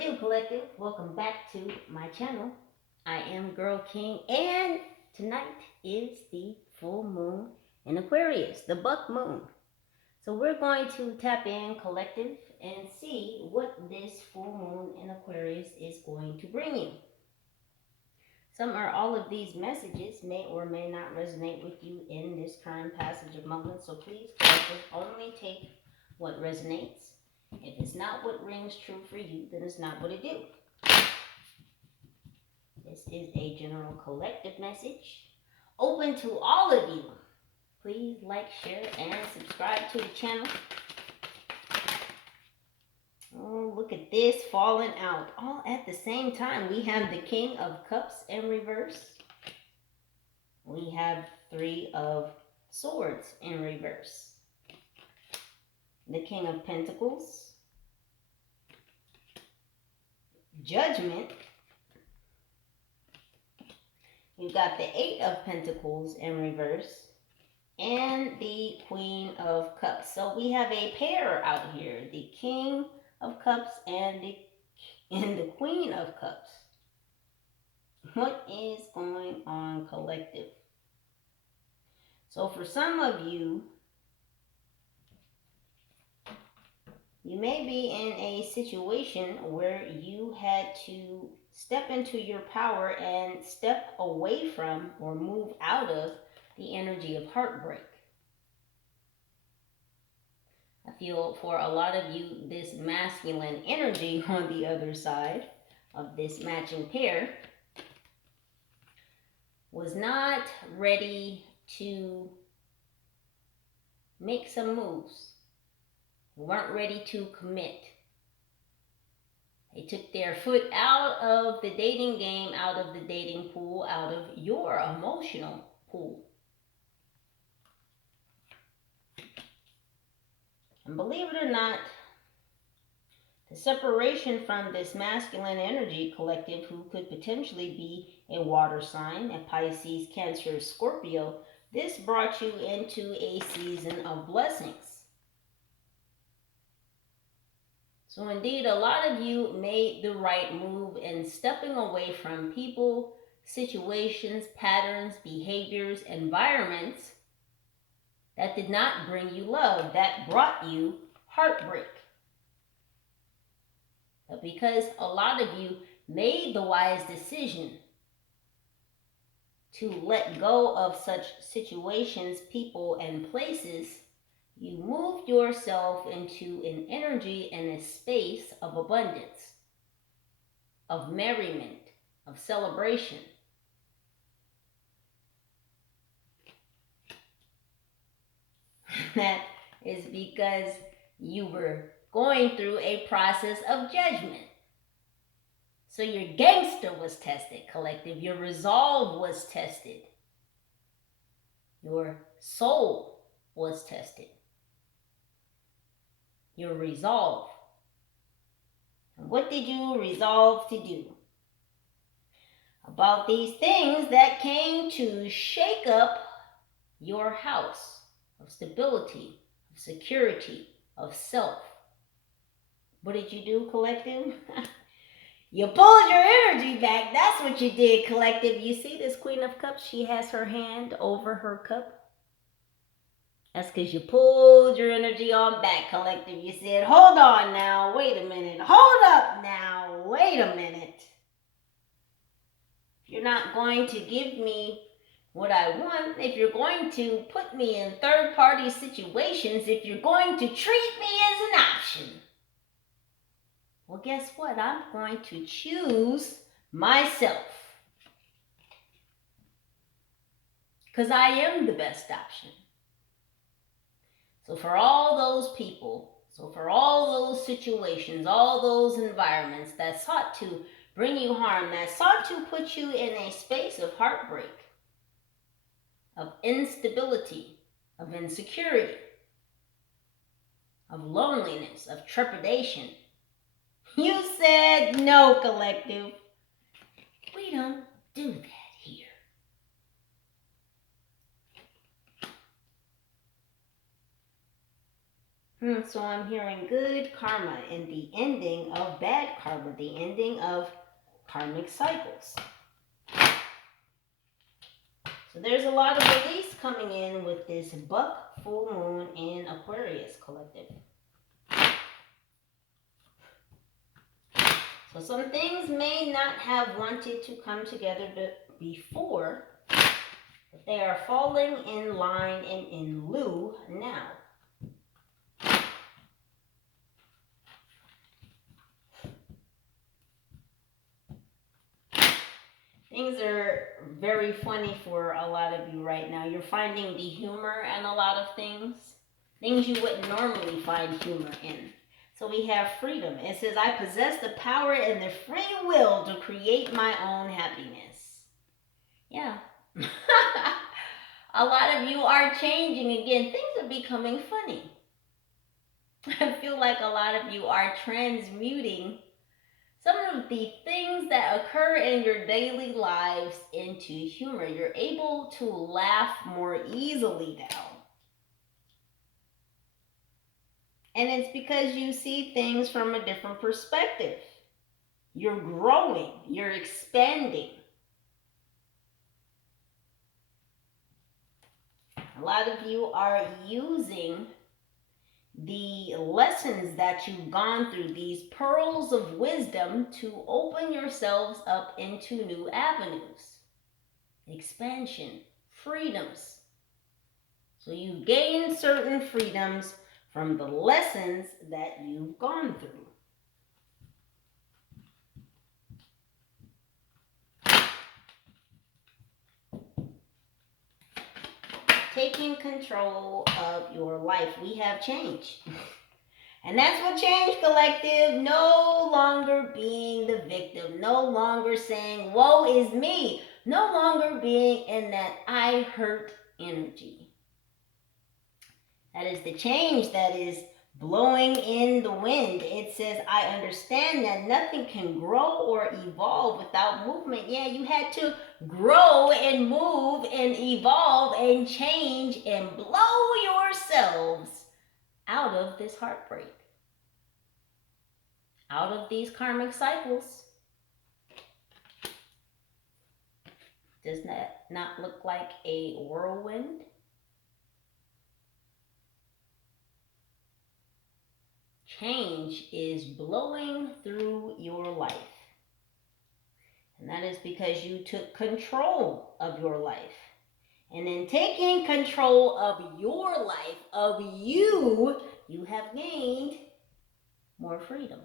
it do, collective? Welcome back to my channel. I am Girl King, and tonight is the full moon in Aquarius, the buck moon. So we're going to tap in, collective, and see what this full moon in Aquarius is going to bring you. Some or all of these messages may or may not resonate with you in this current passage of moments. So please, collective, only take what resonates. If it's not what rings true for you, then it's not what it do. This is a general collective message, open to all of you. Please like, share, and subscribe to the channel. Oh, look at this falling out. All at the same time. We have the King of Cups in reverse. We have Three of Swords in reverse. The King of Pentacles. Judgment. You've got the Eight of Pentacles in reverse. And the Queen of Cups. So we have a pair out here. The King of Cups and the Queen of Cups. What is going on, collective? So for some of you, you may be in a situation where you had to step into your power and step away from or move out of the energy of heartbreak. I feel for a lot of you, this masculine energy on the other side of this matching pair was not ready to make some moves. Weren't ready to commit. They took their foot out of the dating game, out of the dating pool, out of your emotional pool. And believe it or not, the separation from this masculine energy, collective, who could potentially be a water sign, a Pisces, Cancer, Scorpio, this brought you into a season of blessings. So indeed, a lot of you made the right move in stepping away from people, situations, patterns, behaviors, environments that did not bring you love, that brought you heartbreak. But because a lot of you made the wise decision to let go of such situations, people, and places, you moved yourself into an energy and a space of abundance, of merriment, of celebration. That is because you were going through a process of judgment. So your gangster was tested, collective. Your resolve was tested. Your soul was tested. Your resolve. And what did you resolve to do about these things that came to shake up your house of stability, of security, of self? What did you do, collective? You pulled your energy back. That's what you did, collective. You see this Queen of Cups? She has her hand over her cup. That's because you pulled your energy on back, collective. You said, hold on now, wait a minute. Hold up now, wait a minute. If you're not going to give me what I want, if you're going to put me in third-party situations, if you're going to treat me as an option, well, guess what? I'm going to choose myself. Because I am the best option. So for all those people, so for all those situations, all those environments that sought to bring you harm, that sought to put you in a space of heartbreak, of instability, of insecurity, of loneliness, of trepidation, you said no, collective. We don't do that here. So I'm hearing good karma and the ending of bad karma, the ending of karmic cycles. So there's a lot of release coming in with this buck full moon in Aquarius collective. So some things may not have wanted to come together before, but they are falling in line and in lieu now. Things are very funny for a lot of you right now. You're finding the humor in a lot of things. Things you wouldn't normally find humor in. So we have freedom. It says, I possess the power and the free will to create my own happiness. Yeah. A lot of you are changing again. Things are becoming funny. I feel like a lot of you are transmuting some of the things that occur in your daily lives into humor. You're able to laugh more easily now. And it's because you see things from a different perspective. You're growing, you're expanding. A lot of you are using the lessons that you've gone through, these pearls of wisdom, to open yourselves up into new avenues, expansion, freedoms. So you've gained certain freedoms from the lessons that you've gone through. Taking control of your life. We have changed. And that's what changed, collective. No longer being the victim. No longer saying, woe is me. No longer being in that I hurt energy. That is the change that is blowing in the wind. It says, I understand that nothing can grow or evolve without movement. Yeah, you had to grow and move and evolve and change and blow yourselves out of this heartbreak, out of these karmic cycles. Does that not look like a whirlwind? Change is blowing through your life. And that is because you took control of your life. And in taking control of your life, of you, you have gained more freedom.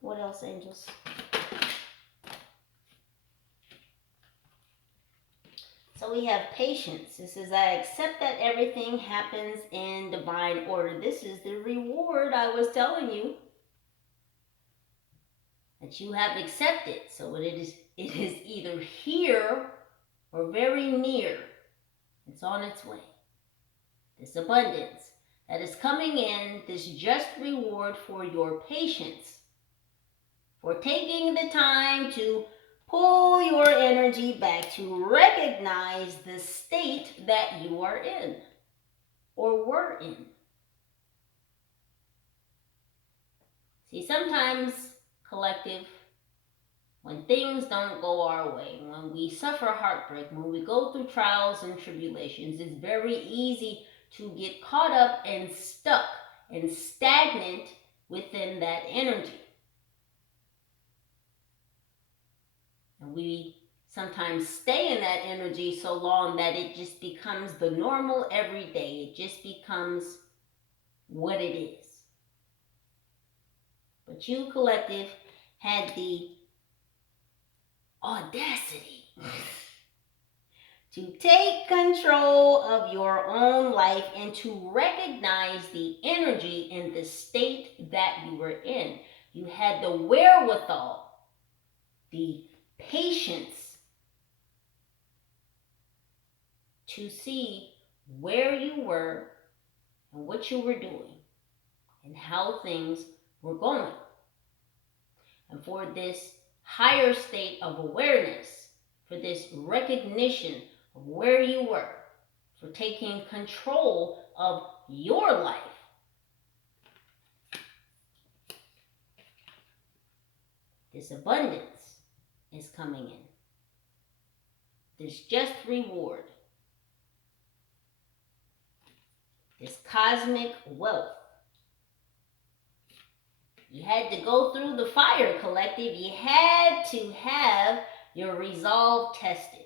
What else, angels? So we have patience. This is, I accept that everything happens in divine order. This is the reward I was telling you that you have accepted. So it is either here or very near. It's on its way. This abundance that is coming in, this just reward for your patience, for taking the time to pull your energy back to recognize the state that you are in or were in. See, sometimes, collective, when things don't go our way, when we suffer heartbreak, when we go through trials and tribulations, it's very easy to get caught up and stuck and stagnant within that energy. And we sometimes stay in that energy so long that it just becomes the normal every day. It just becomes what it is. But you, collective, had the audacity to take control of your own life and to recognize the energy and the state that you were in. You had the wherewithal, the patience to see where you were and what you were doing and how things were going. And for this higher state of awareness, for this recognition of where you were for taking control of your life. This abundance is coming in. This just reward. This cosmic wealth. You had to go through the fire, collective. You had to have your resolve tested.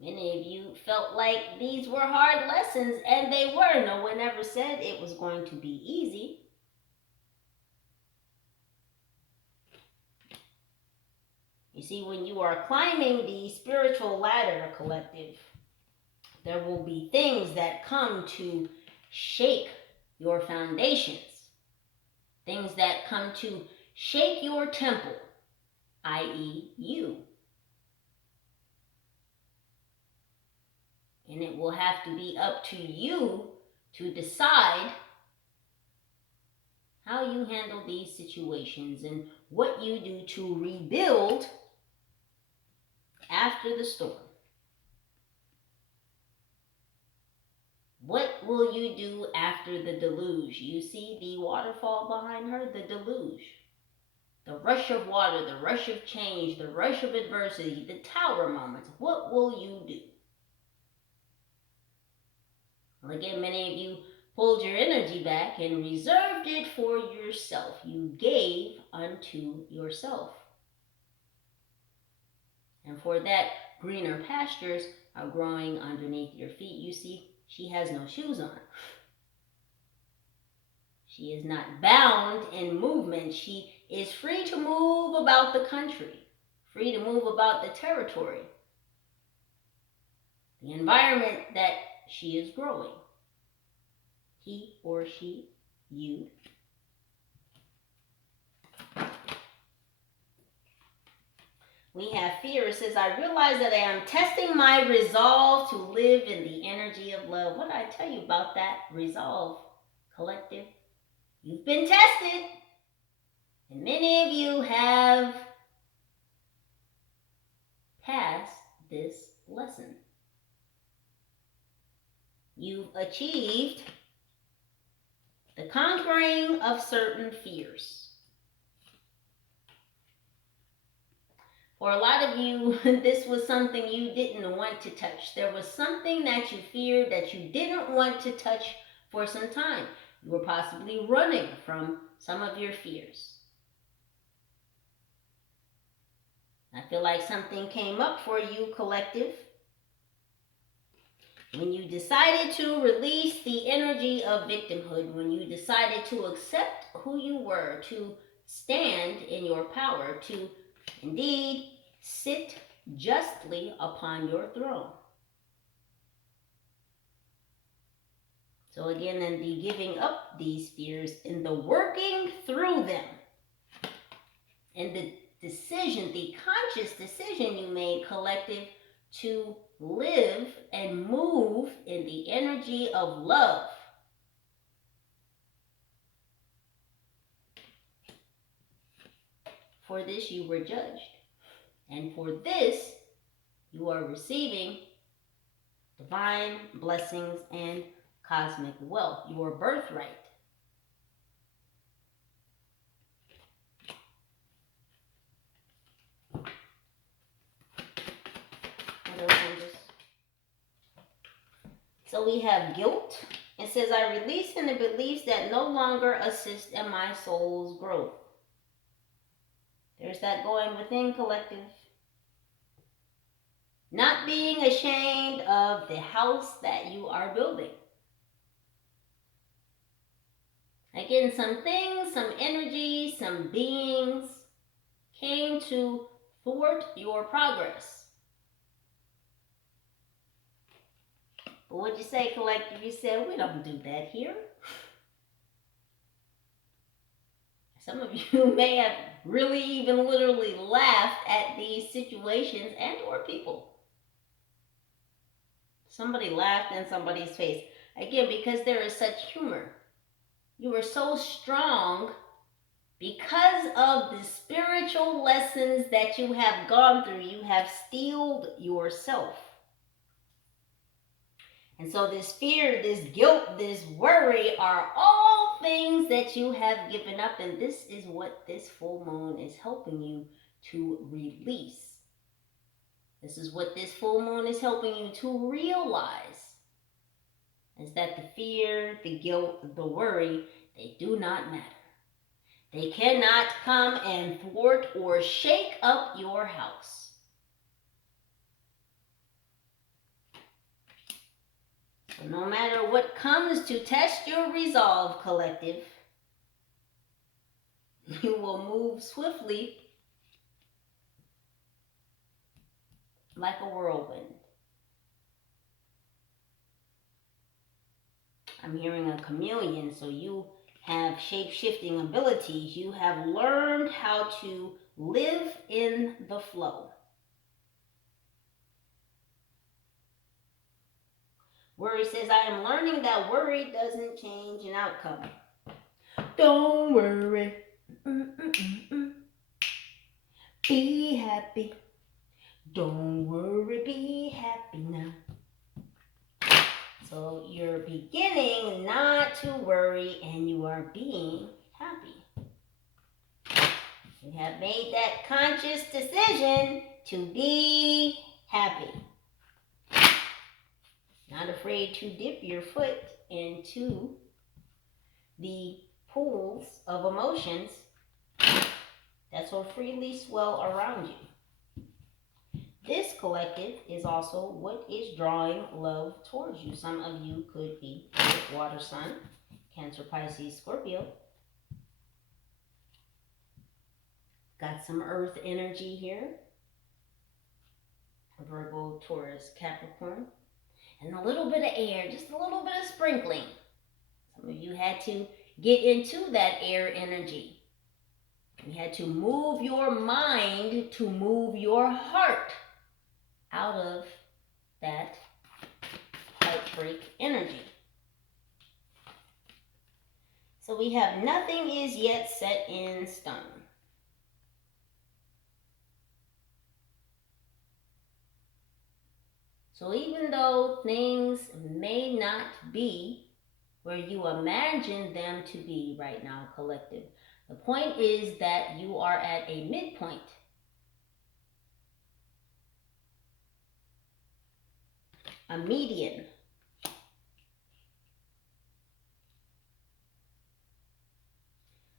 Many of you felt like these were hard lessons, and they were. No one ever said it was going to be easy. You see, when you are climbing the spiritual ladder, collective, there will be things that come to shake your foundations. Things that come to shake your temple, i.e. you. And it will have to be up to you to decide how you handle these situations and what you do to rebuild after the storm. What will you do after the deluge? You see the waterfall behind her? The deluge. The rush of water, the rush of change, the rush of adversity, the tower moments. What will you do? Well, again, many of you pulled your energy back and reserved it for yourself. You gave unto yourself. And for that, greener pastures are growing underneath your feet. You see, she has no shoes on. She is not bound in movement. She is free to move about the country, free to move about the territory, the environment that she is growing. He or she, you. We have fear. It says, I realize that I am testing my resolve to live in the energy of love. What did I tell you about that resolve, collective? You've been tested. And many of you have passed this lesson. You've achieved the conquering of certain fears. For a lot of you, this was something you didn't want to touch. There was something that you feared that you didn't want to touch for some time. You were possibly running from some of your fears. I feel like something came up for you, collective. When you decided to release the energy of victimhood, when you decided to accept who you were, to stand in your power, to indeed sit justly upon your throne. So again, in the giving up these fears, in the working through them, in the decision, the conscious decision you made, collective, to live and move in the energy of love. For this you were judged. And for this you are receiving divine blessings and cosmic wealth, your birthright. So we have guilt. It says, I release in the beliefs that no longer assist in my soul's growth. There's that going within, collective. Not being ashamed of the house that you are building. Again, some things, some energy, some beings came to thwart your progress. But what'd you say, collective? You said, we don't do that here. Some of you may have really even literally laughed at these situations and or people. Somebody laughed in somebody's face. Again, because there is such humor. You were so strong Because of the spiritual lessons that you have gone through, you have steeled yourself. And so this fear, this guilt, this worry are all things that you have given up. And this is what this full moon is helping you to release. This is what this full moon is helping you to realize. Is that the fear, the guilt, the worry, they do not matter. They cannot come and thwart or shake up your house. So no matter what comes to test your resolve, collective, you will move swiftly like a whirlwind. I'm hearing a chameleon, so you have shape-shifting abilities. You have learned how to live in the flow. Worry says, I am learning that worry doesn't change an outcome. Don't worry. Be happy. Don't worry, be happy now. So you're beginning not to worry and you are being happy. You have made that conscious decision to be happy. Not afraid to dip your foot into the pools of emotions that so freely swell around you. This collective is also what is drawing love towards you. Some of you could be water sign, Cancer, Pisces, Scorpio. Got some earth energy here. Virgo, Taurus, Capricorn. And a little bit of air, just a little bit of sprinkling. Some of you had to get into that air energy. You had to move your mind to move your heart out of that heartbreak energy. So we have nothing is yet set in stone. So even though things may not be where you imagine them to be right now, collective, the point is that you are at a midpoint. A median.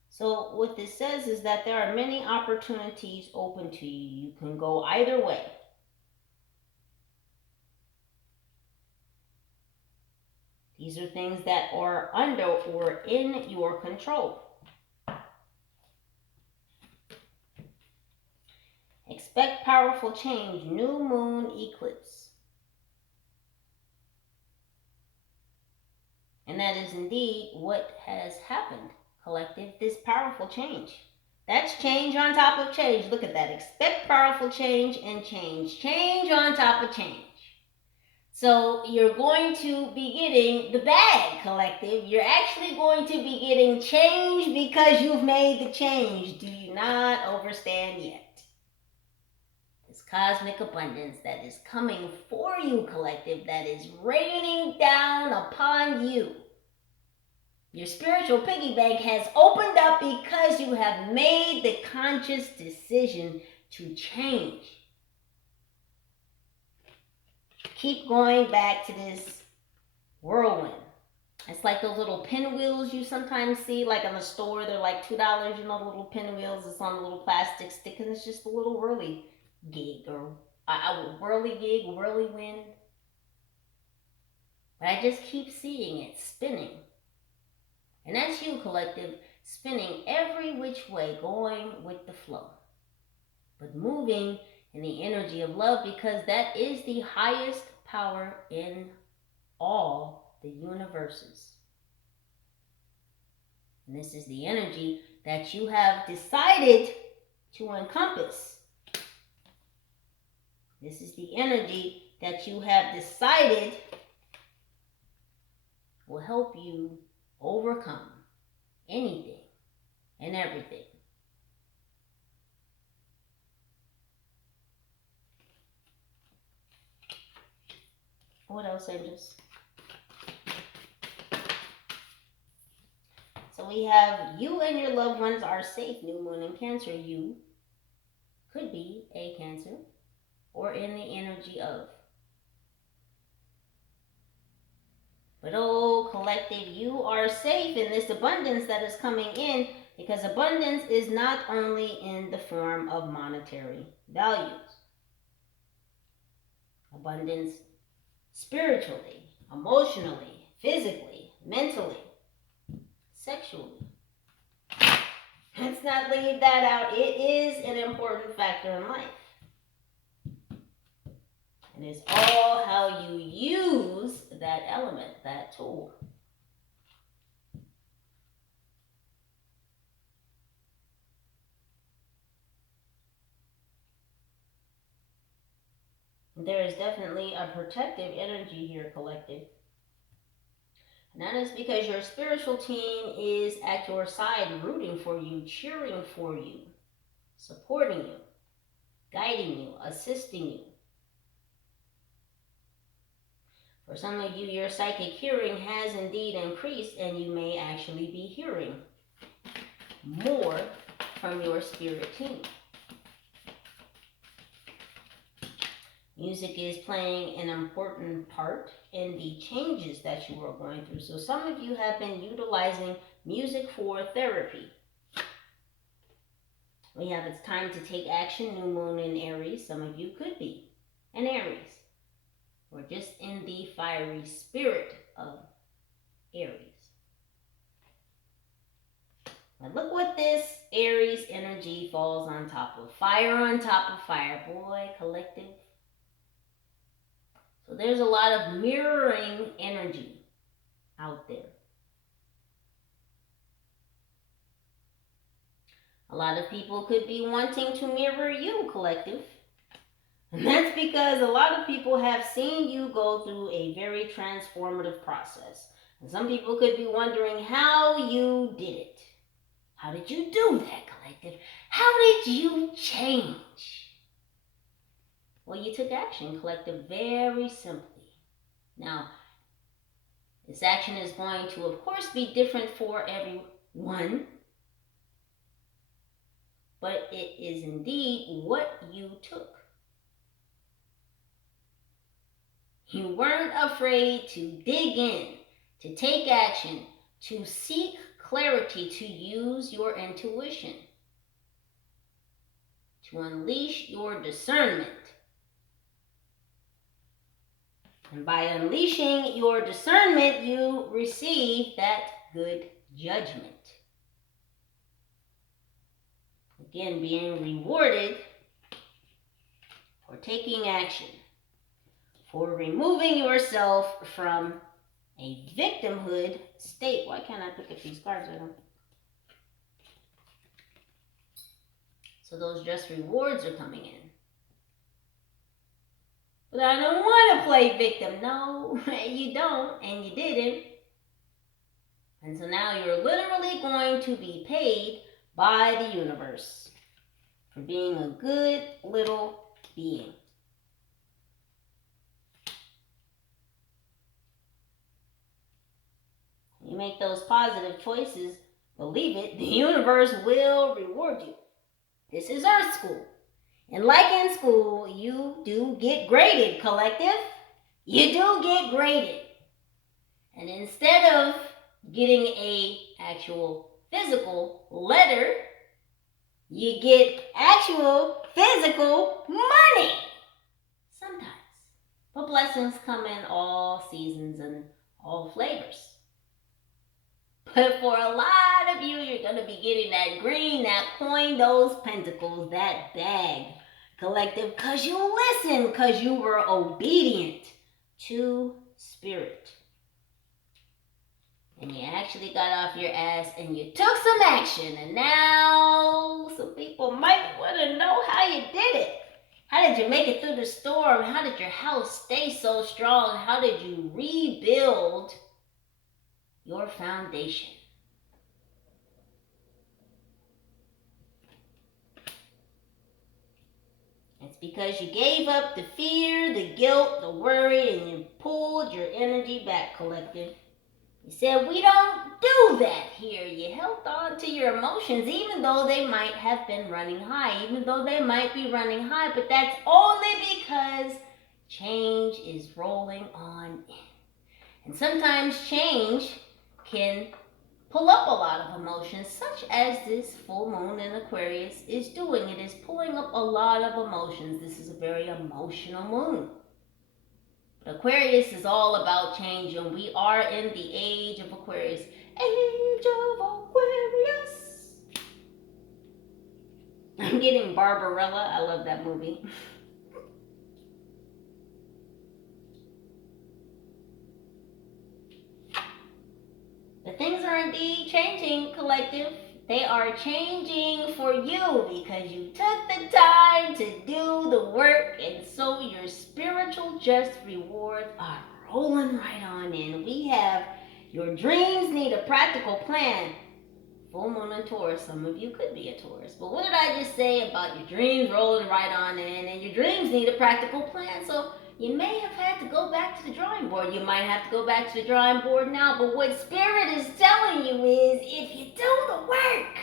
So what this says is that there are many opportunities open to you. You can go either way. These are things that are under or in your control. Expect powerful change, new moon eclipse. And that is indeed what has happened, collective, this powerful change. That's change on top of change. Look at that. Expect powerful change and change. Change on top of change. So you're going to be getting the bag, collective. You're actually going to be getting change because you've made the change. Do you not understand yet? This cosmic abundance that is coming for you, collective, that is raining down upon you. Your spiritual piggy bank has opened up because you have made the conscious decision to change. Keep going back to this whirlwind. It's like those little pinwheels you sometimes see, like in the store. They're like $2, you know, the little pinwheels. It's on a little plastic stick, and it's just a little whirly gig or a whirly gig, whirly wind. But I just keep seeing it spinning. And that's you, collective, spinning every which way, going with the flow. But moving in the energy of love, because that is the highest power in all the universes. And this is the energy that you have decided to encompass. This is the energy that you have decided will help you overcome anything and everything. What else, angels? So we have you and your loved ones are safe. New moon in Cancer. You could be a Cancer or in the energy of. But oh, collective, you are safe in this abundance that is coming in, because abundance is not only in the form of monetary values. Abundance spiritually, emotionally, physically, mentally, sexually. Let's not leave that out. It is an important factor in life. And it's all how you use that element, that tool. There is definitely a protective energy here, collective. And that is because your spiritual team is at your side, rooting for you, cheering for you, supporting you, guiding you, assisting you. For some of you, your psychic hearing has indeed increased, and you may actually be hearing more from your spirit team. Music is playing an important part in the changes that you are going through. So some of you have been utilizing music for therapy. We have it's time to take action, new moon in Aries. Some of you could be an Aries, or just in the fiery spirit of Aries. But look what this Aries energy falls on top of. Fire on top of fire. Boy, collective. So there's a lot of mirroring energy out there. A lot of people could be wanting to mirror you, collective. And that's because a lot of people have seen you go through a very transformative process. And some people could be wondering how you did it. How did you do that, collective? How did you change? Well, you took action, collective, very simply. Now, this action is going to, of course, be different for everyone, but it is indeed what you took. You weren't afraid to dig in, to take action, to seek clarity, to use your intuition, to unleash your discernment. And by unleashing your discernment, you receive that good judgment. Again, being rewarded for taking action, for removing yourself from a victimhood state. Why can't I pick up these cards? I don't. So those just rewards are coming in. But I don't want to play victim. No, you don't, and you didn't. And so now you're literally going to be paid by the universe for being a good little being. You make those positive choices, believe it, the universe will reward you. This is Earth School. And like in school, you do get graded, collective. You do get graded. And instead of getting a actual physical letter, you get actual physical money. Sometimes. But blessings come in all seasons and all flavors. But for a lot of you, you're going to be getting that green, that coin, those pentacles, that bag, collective, because you listened, because you were obedient to spirit. And you actually got off your ass and you took some action. And now some people might want to know how you did it. How did you make it through the storm? How did your house stay so strong? How did you rebuild your foundation? It's because you gave up the fear, the guilt, the worry, and you pulled your energy back, collective. You said, we don't do that here. You held on to your emotions, even though they might have been running high, even though they might be running high, but that's only because change is rolling on in. And sometimes change can pull up a lot of emotions, such as this full moon in Aquarius is doing. It is pulling up a lot of emotions. This is a very emotional moon. Aquarius is all about change, and we are in the age of Aquarius. Age of Aquarius. I'm getting Barbarella. I love that movie. But things are indeed changing, collective. They are changing for you because you took the time to do the work, and so your spiritual just rewards are rolling right on in. We have your dreams need a practical plan. Full moon in Taurus. Some of you could be a Taurus. But what did I just say about your dreams rolling right on in? And your dreams need a practical plan. So you may have had to go back to the drawing board. You might have to go back to the drawing board now. But what Spirit is telling you is, if you do the work,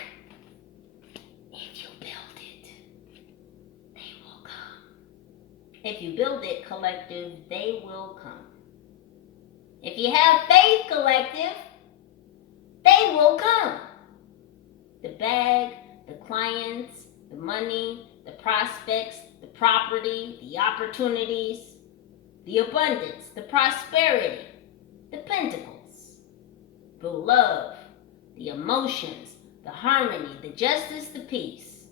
if you build it, they will come. If you build it, collective, they will come. If you have faith, collective, they will come. The bag, the clients, the money, the prospects, the property, the opportunities, the abundance, the prosperity, the pentacles, the love, the emotions, the harmony, the justice, the peace.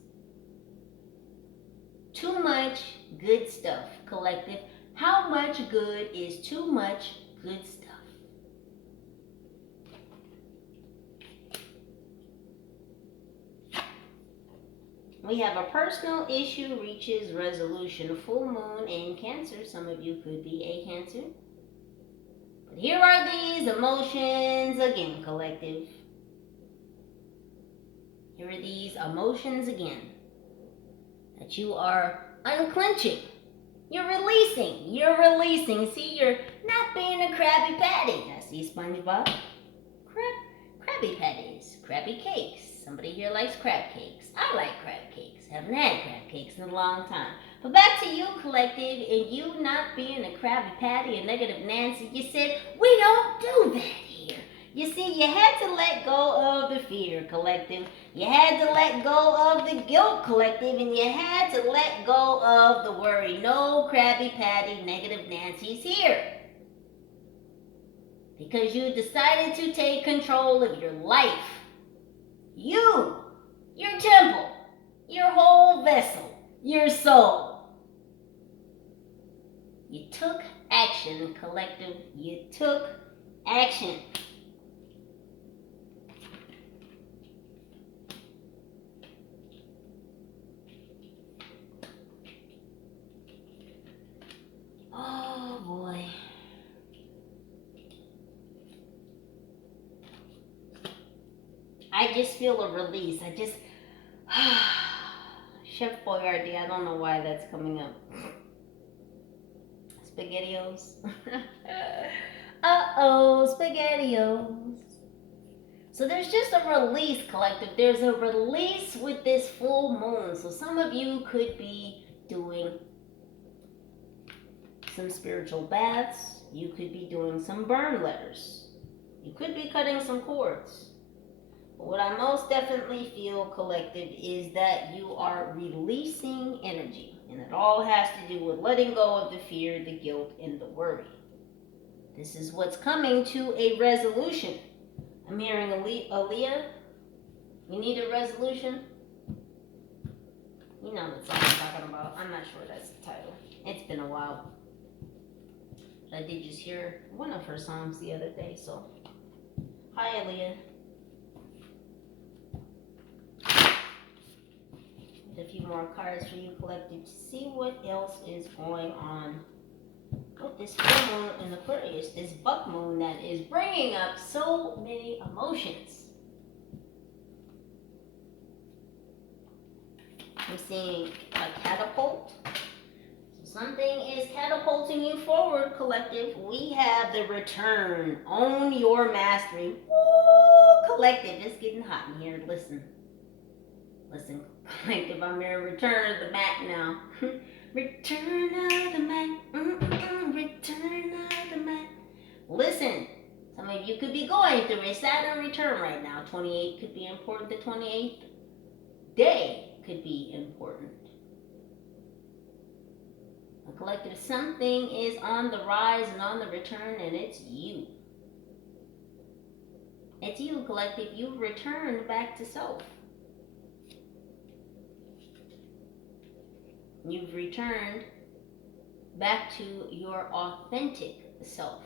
Too much good stuff, collective. How much good is too much good stuff? We have a personal issue reaches resolution. Full moon in Cancer. Some of you could be a Cancer. But here are these emotions again, collective. Here are these emotions again. That you are unclenching. You're releasing. You're releasing. See, you're not being a Krabby Patty. I see SpongeBob. Krabby Patties. Krabby cakes. Somebody here likes crab cakes. I like crab cakes. Haven't had crab cakes in a long time. But back to you, collective, and you not being a Krabby Patty, a negative Nancy. You said, we don't do that here. You see, you had to let go of the fear, collective. You had to let go of the guilt, collective, and you had to let go of the worry. No Krabby Patty, negative Nancy's here. Because you decided to take control of your life. You, your temple, your whole vessel, your soul. You took action, collective. You took action. Oh boy. I just feel a release. Chef Boyardee, I don't know why that's coming up. SpaghettiOs. Uh-oh, SpaghettiOs. So there's just a release, collective. There's a release with this full moon. So some of you could be doing some spiritual baths. You could be doing some burn letters. You could be cutting some cords. What I most definitely feel, collective, is that you are releasing energy. And it all has to do with letting go of the fear, the guilt, and the worry. This is what's coming to a resolution. I'm hearing Aaliyah. You need a resolution? You know what song I'm talking about. I'm not sure that's the title. It's been a while. But I did just hear one of her songs the other day. So, hi, Aaliyah. A few more cards for you, collective, to see what else is going on with this full moon in Aquarius, this buck moon that is bringing up so many emotions. I'm seeing a catapult. Something is catapulting you forward, collective. We have the return. Own your mastery. Woo, collective. It's getting hot in here. Listen. Listen, collective. I'm here. Return of the Mac now. Return of the Mac. Return of the Mac. Listen. Some of you could be going through a Saturn return right now. 28 could be important. The 28th day could be important. A collective, something is on the rise and on the return, and it's you. It's you, collective. You've returned back to self. You've returned back to your authentic self.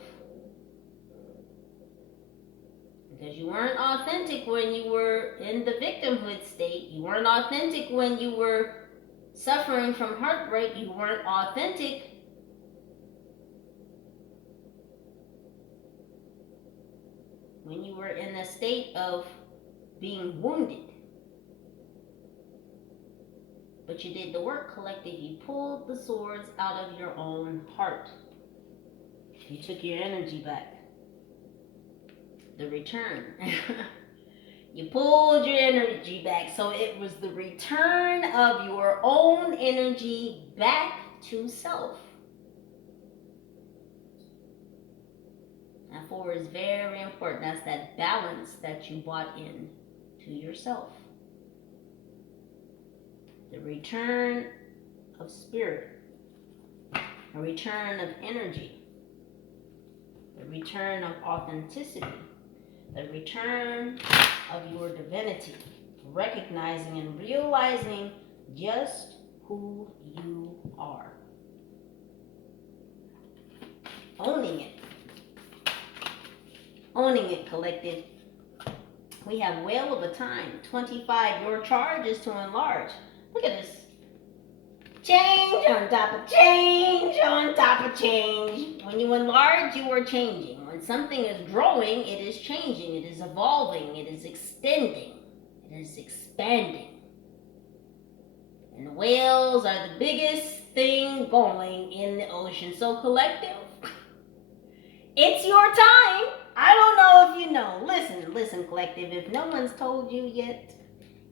Because you weren't authentic when you were in the victimhood state. You weren't authentic when you were suffering from heartbreak. You weren't authentic when you were in a state of being wounded. But you did the work, collective. You pulled the swords out of your own heart. You took your energy back. The return. You pulled your energy back. So it was the return of your own energy back to self. Now 4 is very important. That's that balance that you brought in to yourself. The return of spirit. A return of energy. The return of authenticity. The return of your divinity, recognizing and realizing just who you are. Owning it. Owning it, collective. We have Whale of a Time. 25, your charge is to enlarge. Look at this. Change on top of change on top of change. When you enlarge, you are changing. When something is growing, it is changing. It is evolving. It is extending. It is expanding. And whales are the biggest thing going in the ocean. So collective, it's your time. I don't know if you know. Listen, collective. If no one's told you yet,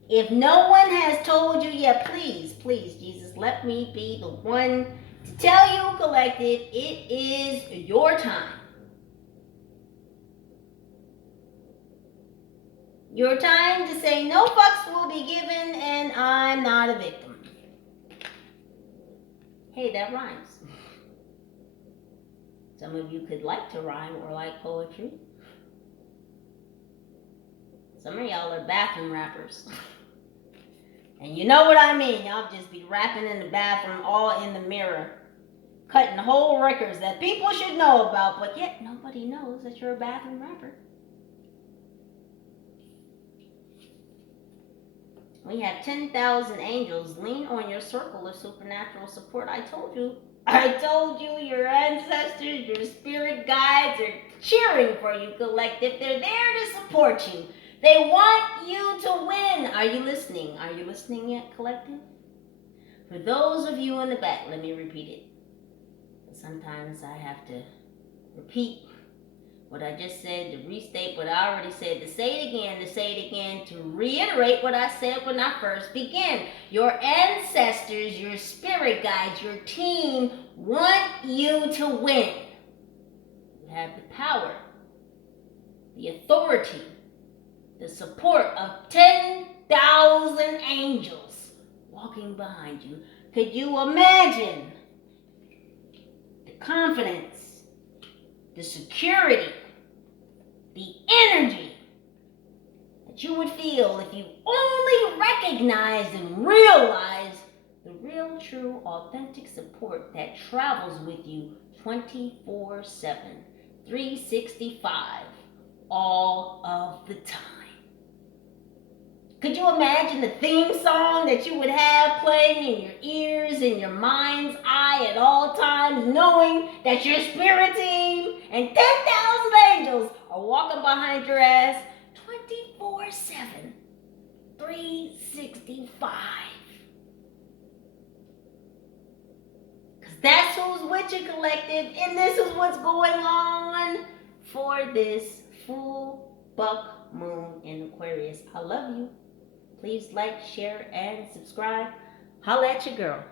if no one has told you yet, please, Jesus, let me be the one to tell you, collective, it is your time. Your time to say no fucks will be given and I'm not a victim. Hey, that rhymes. Some of you could like to rhyme or like poetry. Some of y'all are bathroom rappers. And you know what I mean. Y'all just be rapping in the bathroom, all in the mirror, cutting whole records that people should know about, but yet nobody knows that you're a bathroom rapper. We have 10,000 angels. Lean on your circle of supernatural support. I told you, your ancestors, your spirit guides are cheering for you, collective. They're there to support you. They want you to win. Are you listening? Are you listening yet, collective? For those of you in the back, let me repeat it. Sometimes I have to repeat what I just said, to restate what I already said, to say it again, to reiterate what I said when I first began. Your ancestors, your spirit guides, your team want you to win. You have the power, the authority, the support of 10,000 angels walking behind you. Could you imagine the confidence, the security, the energy that you would feel if you only recognized and realized the real, true, authentic support that travels with you 24/7, 365, all of the time? Could you imagine the theme song that you would have playing in your ears, in your mind's eye at all times, knowing that your spirit team and 10,000 angels are walking behind your ass 24/7, 365? Because That's who's with your collective, and this is what's going on for this full buck moon in Aquarius. I love you. Please like, share, and subscribe. Holla at your girl.